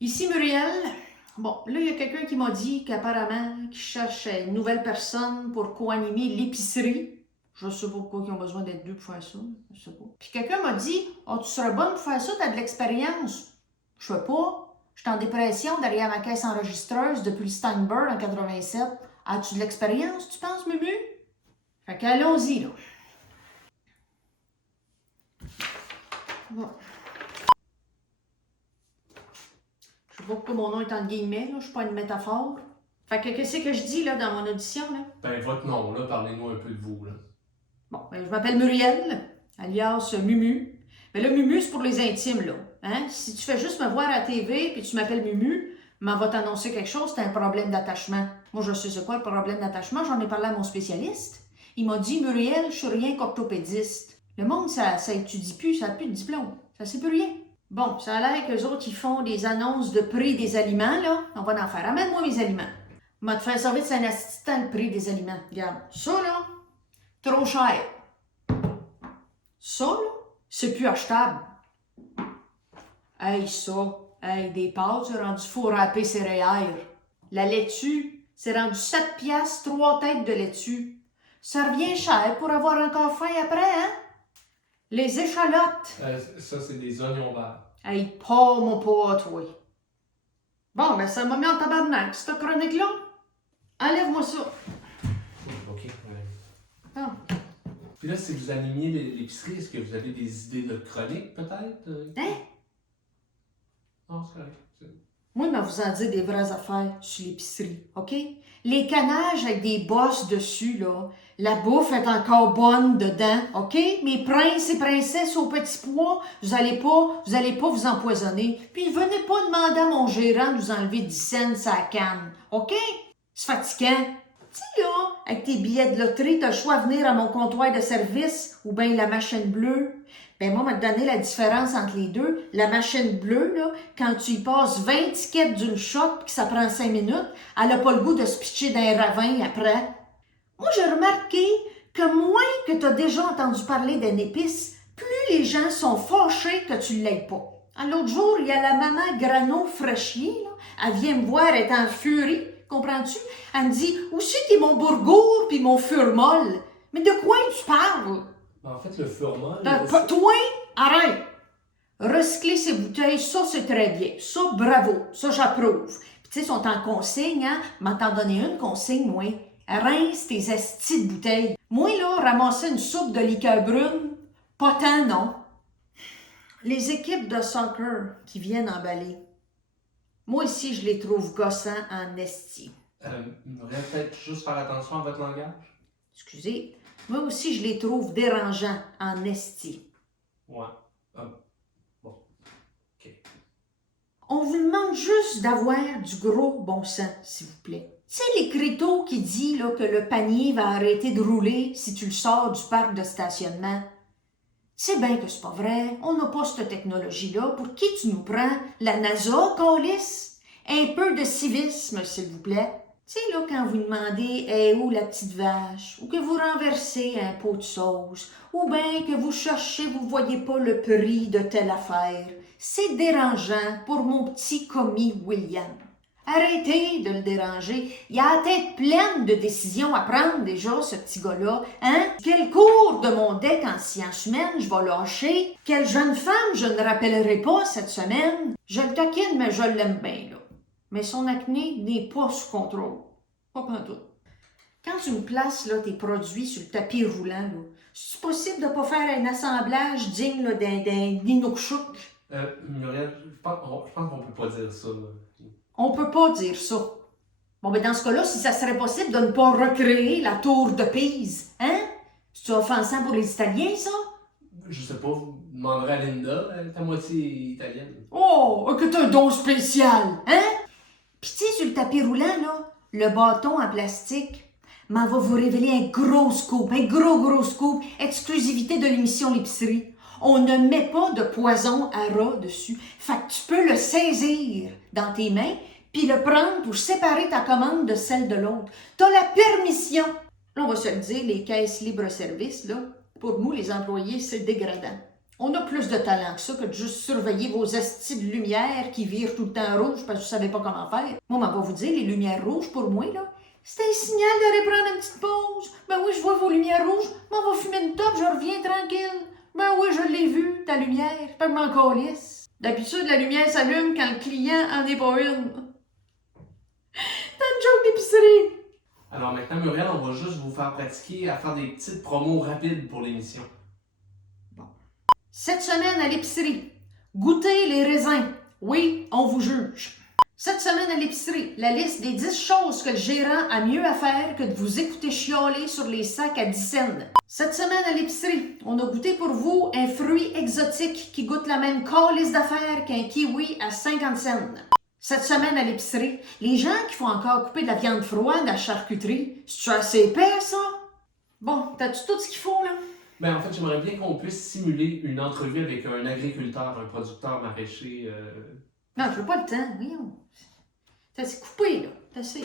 Ici Muriel. Bon, là, il y a quelqu'un qui m'a dit qu'apparemment, qu'il cherche une nouvelle personne pour co-animer l'épicerie. Je sais pas pourquoi ils ont besoin d'être deux pour faire ça. Je sais pas. Puis quelqu'un m'a dit, oh, tu serais bonne pour faire ça, t'as de l'expérience. Je sais pas. Je suis en dépression derrière ma caisse enregistreuse depuis le Steinberg en 87. As-tu de l'expérience, tu penses, Mumu? Fait qu'allons-y, là. Bon. Je sais pas pourquoi mon nom est entre guillemets, là. Je suis pas une métaphore. Fait que qu'est-ce que je dis, là, dans mon audition, là? Ben, votre nom, là, parlez-nous un peu de vous, là. Bon, ben, je m'appelle Muriel, alias Mumu. Mais là, Mumu, c'est pour les intimes, là. Hein? Si tu fais juste me voir à la TV puis tu m'appelles Mumu, m'en va t'annoncer quelque chose, c'est un problème d'attachement. Moi, je sais c'est quoi le problème d'attachement, j'en ai parlé à mon spécialiste. Il m'a dit, Muriel, je suis rien qu'orthopédiste. Le monde, ça étudie plus, ça n'a plus de diplôme. Ça sait plus rien. Bon, ça a l'air qu'eux autres, ils font des annonces de prix des aliments, là. On va en faire. Amène-moi mes aliments. M'a te faire servir de saint assistant le prix des aliments. Regarde, ça, là, trop cher. Ça, là, c'est plus achetable. Hey, ça. Hey, des pâtes, c'est rendu faux râpé céréales. La laitue, c'est rendu 7 piastres, 3 têtes de laitue. Ça revient cher pour avoir encore faim après, hein? Les échalotes. Ça, c'est des oignons verts. Hey, pas mon pote, oui. Bon, ben ça m'a mis en tabarnak, cette chronique-là. Enlève-moi ça. OK. Ah. Puis là, si vous animiez l'épicerie, est-ce que vous avez des idées de chronique, peut-être? Hein? Non, c'est correct. Moi, je vais vous en dire des vraies affaires sur l'épicerie, OK? Les canages avec des bosses dessus, là, la bouffe est encore bonne dedans, OK? Mes princes et princesses au petit pois, vous allez pas vous empoisonner. Puis venez pas demander à mon gérant de vous enlever 10 cents sa canne, OK? C'est fatigant. Tu sais, là, avec tes billets de loterie, t'as le choix de venir à mon comptoir de service ou bien la machine bleue. Ben moi, on m'a donné la différence entre les deux. La machine bleue, là, quand tu y passes 20 tickets d'une shot puis que ça prend 5 minutes, elle n'a pas le goût de se pitcher dans un ravin après. Moi, j'ai remarqué que moins que tu as déjà entendu parler d'une épice, plus les gens sont fâchés que tu ne l'aies pas. L'autre jour, il y a la maman Grano Fraîchier, là. Elle vient me voir, elle est en furie, comprends-tu? Elle me dit, où c'est qu'il est mon bourgour puis mon furmol? Mais de quoi tu parles? En fait, le furmol... Toi, arrête! Recycler ses bouteilles, ça, c'est très bien. Ça, bravo. Ça, j'approuve. Puis, tu sais, ils sont en consigne, hein? M'en t'en donner une consigne, moi. Rince tes astis de bouteilles. Moi, là, ramasser une soupe de liqueur brune, pas tant, non. Les équipes de soccer qui viennent emballer, moi ici, je les trouve gossants en esti. Vous devriez peut-être juste faire attention à votre langage. Excusez. Moi aussi, je les trouve dérangeants en esti. Ouais. Bon. OK. On vous demande juste d'avoir du gros bon sens, s'il vous plaît. Tu sais, l'écriteau qui dit là, que le panier va arrêter de rouler si tu le sors du parc de stationnement. C'est bien que c'est pas vrai. On n'a pas cette technologie-là. Pour qui tu nous prends? La NASA, câlisse? Un peu de civisme, s'il vous plaît. Tu sais, là, quand vous demandez est où la petite vache, ou que vous renversez un pot de sauce, ou bien que vous cherchez, vous voyez pas le prix de telle affaire, c'est dérangeant pour mon petit commis William. Arrêtez de le déranger. Il a la tête pleine de décisions à prendre déjà, ce petit gars-là. Hein? Quel cours de mon deck en sciences humaines je vais lâcher? Quelle jeune femme je ne rappellerai pas cette semaine? Je le taquine, mais je l'aime bien, là. Mais son acné n'est pas sous contrôle. Pas pantoute. Quand tu me places là, tes produits sur le tapis roulant, là, c'est possible de ne pas faire un assemblage digne là, d'un Inukshuk? Muriel, je pense qu'on peut pas dire ça. Là. On peut pas dire ça. Bon, ben dans ce cas-là, si ça serait possible de ne pas recréer la tour de Pise, hein? C'est-tu offensant pour les Italiens, ça? Je sais pas, vous demanderez à Linda, elle est à moitié italienne. Oh, que t'as un don spécial, hein? Pis tu sais, sur le tapis roulant, là, le bâton en plastique m'en va vous révéler un gros scoop, exclusivité de l'émission L'épicerie. On ne met pas de poison à rat dessus. Fait que tu peux le saisir dans tes mains puis le prendre pour séparer ta commande de celle de l'autre. T'as la permission. Là, on va se le dire, les caisses libre-service, là, pour nous, les employés, c'est dégradant. On a plus de talent que ça que de juste surveiller vos estis de lumière qui virent tout le temps rouge parce que je savais pas comment faire. Moi, on va vous dire, les lumières rouges, pour moi, là, c'est un signal d'aller prendre une petite pause. Ben oui, je vois vos lumières rouges, mais on va fumer une top, je reviens tranquille. Ben oui, je l'ai vu, ta lumière, pas de m'en calisse. D'habitude, la lumière s'allume quand le client en est pas une. T'as une joke d'épicerie. Alors maintenant, Muriel, on va juste vous faire pratiquer à faire des petites promos rapides pour l'émission. Cette semaine à l'épicerie, goûtez les raisins. Oui, on vous juge. Cette semaine à l'épicerie, la liste des 10 choses que le gérant a mieux à faire que de vous écouter chialer sur les sacs à 10 cents. Cette semaine à l'épicerie, on a goûté pour vous un fruit exotique qui goûte la même calice d'affaires qu'un kiwi à 50 cents. Cette semaine à l'épicerie, les gens qui font encore couper de la viande froide à la charcuterie, c'est-tu assez épais, ça? Bon, t'as-tu tout ce qu'il faut, là? Ben, en fait, j'aimerais bien qu'on puisse simuler une entrevue avec un agriculteur, un producteur maraîcher. Non, je veux pas le temps, voyons. Ça s'est coupé, là. T'as assez.